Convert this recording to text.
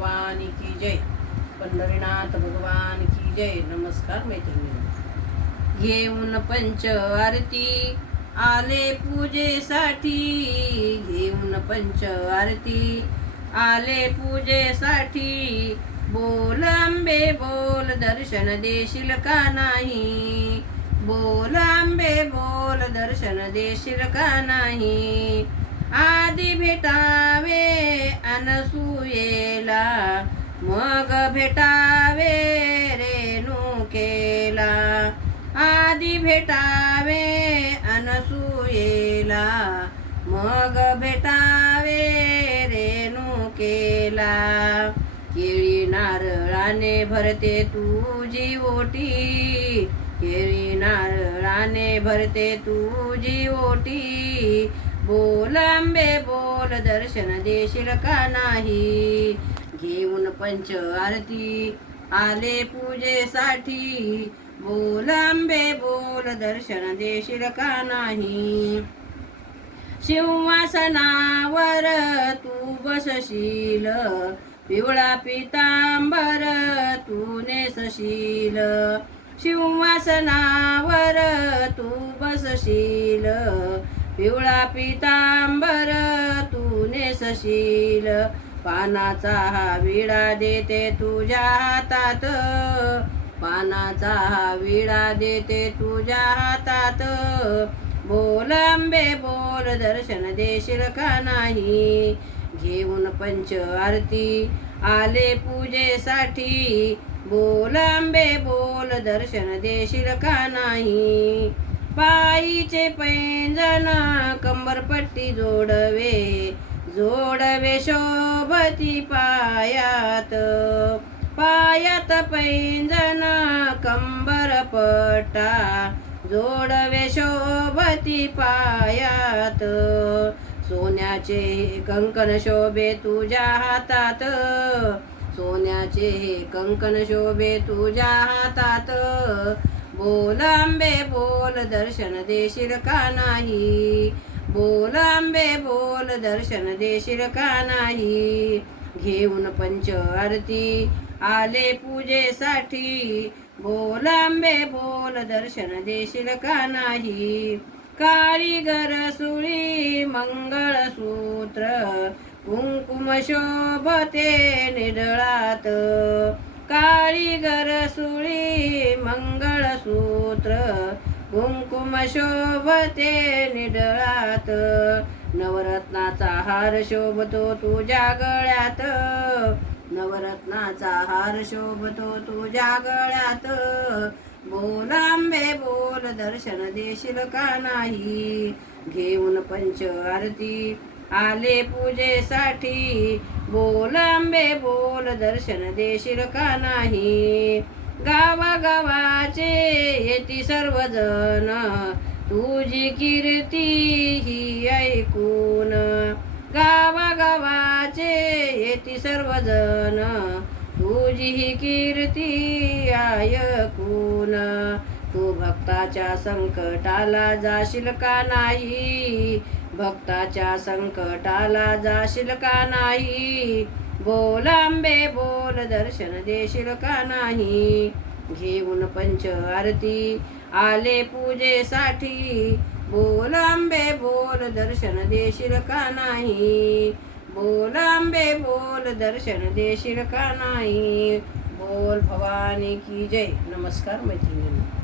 भवानी की जय, पंढरीनाथ भगवान की जय. नमस्कार मैत्रिणी. घेऊन पंच आरती आले पूजेसाठी, घेऊन पंच आरती आले पूजेसाठी. बोल आंबे बोल, दर्शन देशील का नाही. बोल आंबे बोल, दर्शन देशील का नाही. आधी भेटावे अनसूयेला, मग भेटावे रेणुकेला. आधी भेटावे अनसूयेला, मग भेटावे रेणुकेला. केळी नारळाने भरते तुझी ओटी, केळी नारळाने भरते तुझी ओटी. बोल आंबे बोल, दर्शन देशील का नाही. घेऊन पंच आरती आले पूजेसाठी. बोल आंबे बोल, दर्शन देशील का नाही. सिंहासनावर तू बसशील, पिवळा पितांबर तू नेसशील. सिंहासनावर तू बसशील, पिवळा पितांबर तू नेसशील. पानाचा हा विडा देते तुझ्या हातात, पानाचा हा विडा देते तुझ्या हातात. बोल आंबे बोल, दर्शन देशील का नाही. घेऊन पंच आरती आले पूजेसाठी. बोल आंबे बोल, दर्शन देशील का नाही. पायीचे पैंजण कंबरपट्टी जोडवे, जोडवे शोभती पायात. पायात पैंजण कंबरपट्टा, जोडवे शोभती पायात. सोन्याचे कंकण शोभे तुझ्या हातात, सोन्याचे कंकण शोभे तुझ्या हातात. बोल आंबे बोल, दर्शन देशील का नाही. बोल आंबे बोल, दर्शन देशील का नाही. घेऊन पंच आरती आले पूजेसाठी. बोल आंबे बोल, दर्शन देशील का नाही. काळीगर सुळी मंगळसूत्र, कुंकुम शोभते निडळात. काळीगर सुळी मंगळसूत्र, कुंकुम शोभते निडळात. नवरत्नाचा हार शोभतो तुझ्या गळ्यात, नवरत्नाचा हार शोभतो तुझ्या गळ्यात. बोल आंबे बोल, दर्शन देशील का नाही. घेऊन पंच आरती आले पूजेसाठी. बोल आंबे बोल, दर्शन देशील का नाही. गावागावाचे येती सर्वजण तुझी कीर्ती ही ऐकून. गावागावाचे येती सर्वजण तुझी ही कीर्ती ऐकून. तू भक्ताच्या संकटाला जाशील का नाही. भक्ताच्या संकटाला जाशील का नाही. बोल आंबे बोल, दर्शन देशील का नाही. घेऊन पंच आरती आले पूजेसाठी. बोल आंबे बोल, दर्शन देशील का नाही. बोल आंबे बोल, दर्शन देशील का नाही. बोल भवानी की जय. नमस्कार मैत्रिणी.